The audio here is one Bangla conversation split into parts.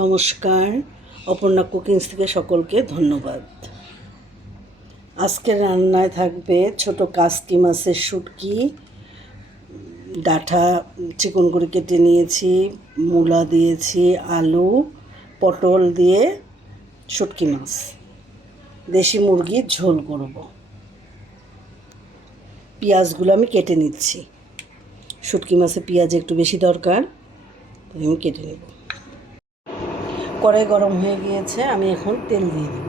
নমস্কার, অপর্ণা কুকিংস থেকে সকলকে ধন্যবাদ। আজকের রান্নায় থাকবে ছোট কাসকি মাছের শুটকি, ডাঁটা চিকন করে কেটে নিয়েছি, মূলা দিয়েছি, আলু পটল দিয়ে শুটকি মাছ, দেশি মুরগির ঝোল করব। পেঁয়াজগুলো আমি কেটে নিচ্ছি, শুটকি মাছে পেঁয়াজ একটু বেশি দরকার, তাই আমি কেটে নেব। কড়াই গরম হয়ে গিয়েছে, আমি এখন তেল দিয়ে দেব।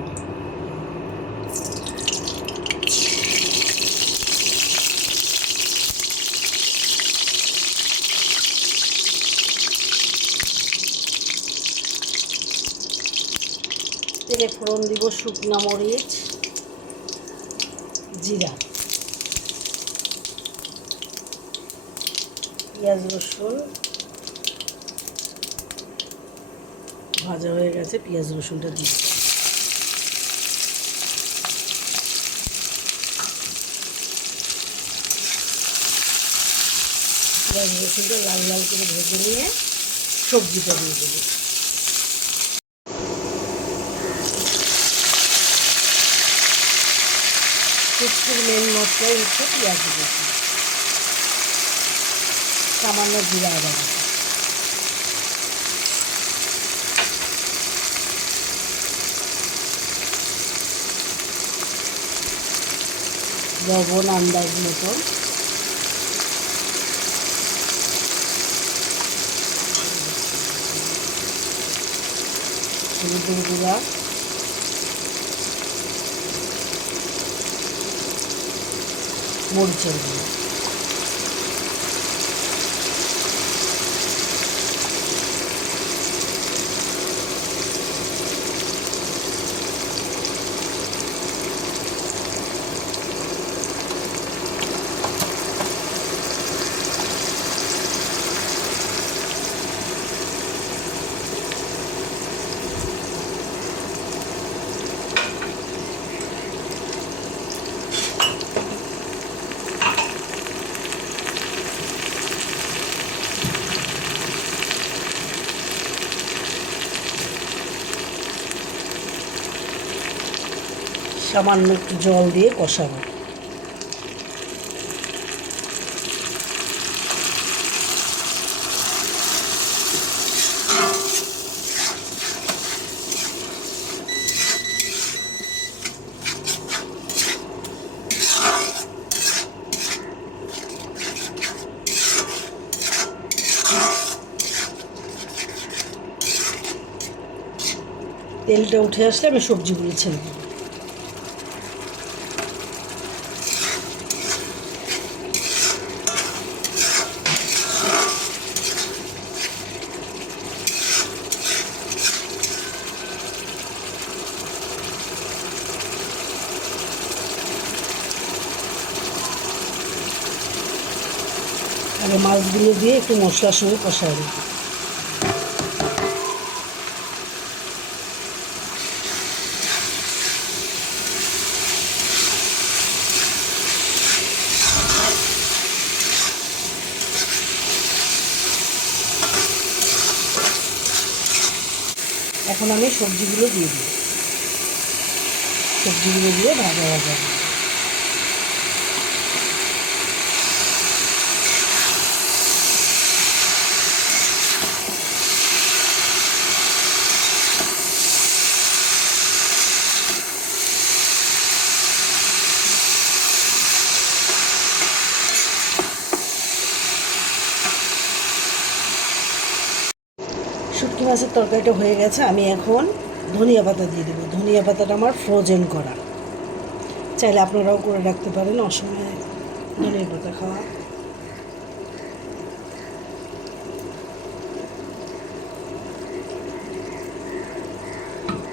তেলে ফোড়ন দিব শুকনো মরিচ, জিরা, পেঁয়াজ রসুন ভাজা হয়ে গেছে, পেঁয়াজ রসুনটা দিই। পেঁয়াজ রসুনটা লাল লাল করে ভেজে নিয়ে সবজিটা দিয়ে দেবো। শুটকির মেন মশলাই হচ্ছে পেঁয়াজ রসুন, সামান্য জিরা আদা বাটা। লবণ আন্দাজ মতো, হলুদের গুঁড়া, মরিচের গুঁড়া। সামান্য একটু জল দিয়ে কষাবো। তেলটা উঠে আসলে আমি সবজিগুলো ছেড়ে দেবো। আগে মাছগুলো দিয়ে একটু মশলার সঙ্গে কষায় দেবো। এখন আমি সবজিগুলো দিয়ে দিই, সবজিগুলো দিয়ে ভাজা ভাজা। শুটকি মাছের তরকারিটা হয়ে গেছে, আমি এখন ধনিয়া পাতা দিয়ে দেবো। ধনিয়া পাতাটা আমার ফ্রোজেন করা, চাইলে আপনারাও করে রাখতে পারেন, অসময়ে ধনিয়া পাতা খাওয়া।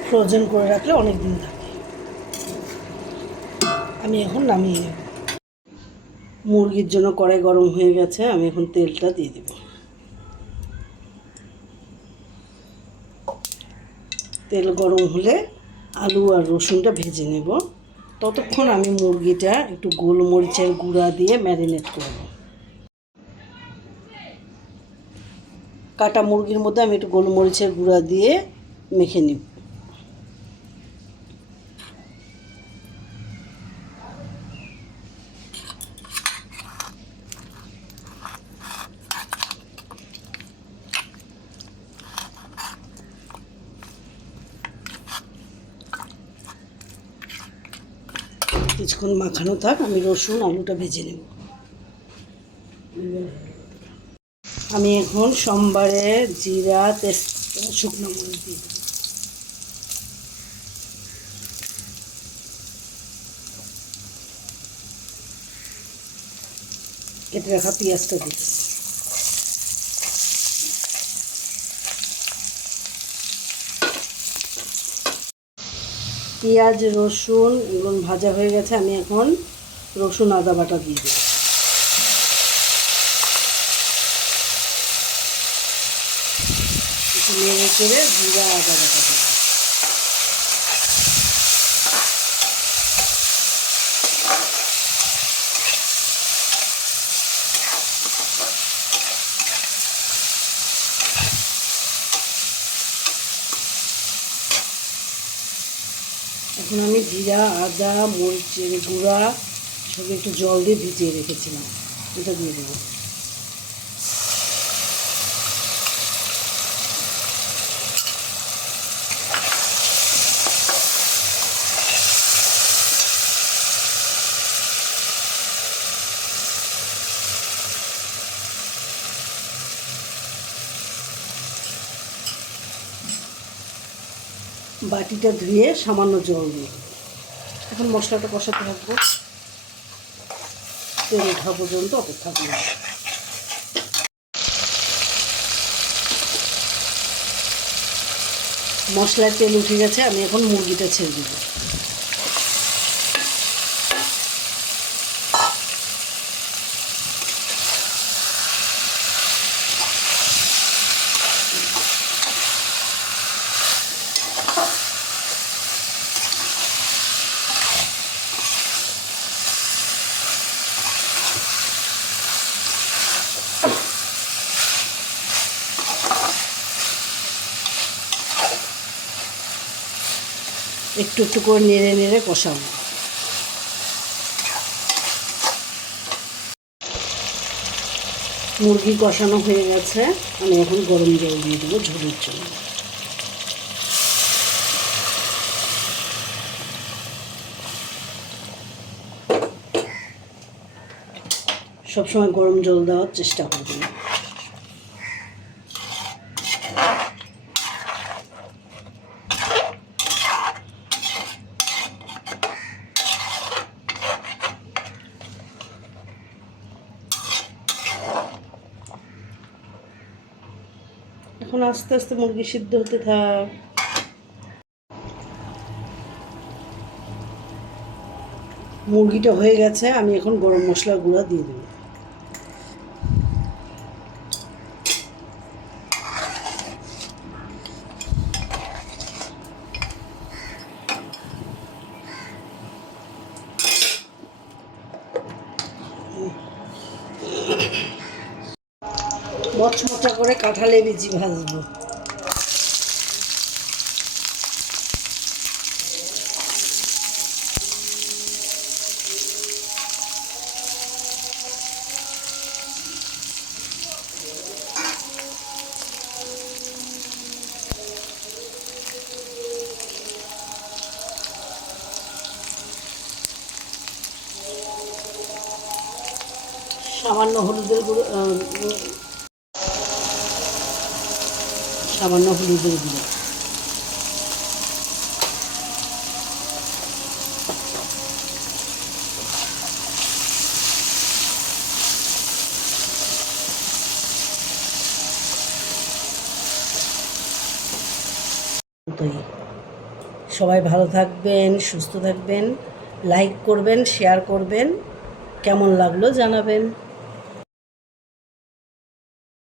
ফ্রোজেন করে রাখলে অনেক দিন থাকে। আমি এখন নামিয়ে নেব। মুরগির জন্য কড়াই গরম হয়ে গেছে, আমি এখন তেলটা দিয়ে দেব। তেল গরম হলে আলু আর রসুনটা ভেজে নেব। ততক্ষণ আমি মুরগিটা একটু গোলমরিচের গুঁড়া দিয়ে ম্যারিনেট করব। কাটা মুরগির মধ্যে আমি একটু গোলমরিচের গুঁড়া দিয়ে মেখে নিব। কিছুক্ষণ মাখানো থাক, আমি রসুন আলুটা ভেজে নেব। আমি এখন সোমবারে জিরা তেজপাতা শুকনো মরিচ দিয়ে দেব। কেটে রাখা পেঁয়াজটা দিচ্ছি। পেঁয়াজ রসুন এগুলো ভাজা হয়ে গেছে, আমি এখন রসুন আদা বাটা দিয়ে দেব। একটু নেড়ে চেড়ে জিরা আদা বাটা দেব। এখন আমি জিরা আদা মরিচের গুঁড়া সব একটু জল দিয়ে ভিজিয়ে রেখেছিলাম, এটা দিয়ে দেবো। বাটিটা ধুয়ে সামান্য জল দিয়ে এখন মশলাটা কষাতে থাকবো, তেল ওঠা পর্যন্ত অপেক্ষা করব। মশলার তেল উঠে গেছে, আমি এখন মুরগিটা ছেড়ে দেবো। একটু একটু করে নেড়ে নেড়ে কষাবো। মুরগি কষানো হয়ে গেছে, আমি এখন গরম জল দিয়ে দেবো ঝোলের জন্য। সবসময় গরম জল দেওয়ার চেষ্টা করবেন। এখন আস্তে আস্তে মুরগি সিদ্ধ হতে থাক। মুরগিটা হয়ে গেছে, আমি এখন গরম মশলার গুঁড়া দিয়ে দেবো। মচমচা করে কাঁঠালে বিচি ভাজবো। সামান্য হলুদের গুঁড়ো, সামান্য হলুদের গুঁড়ো। সবাই ভালো থাকবেন, সুস্থ থাকবেন, লাইক করবেন, শেয়ার করবেন, কেমন লাগলো জানাবেন।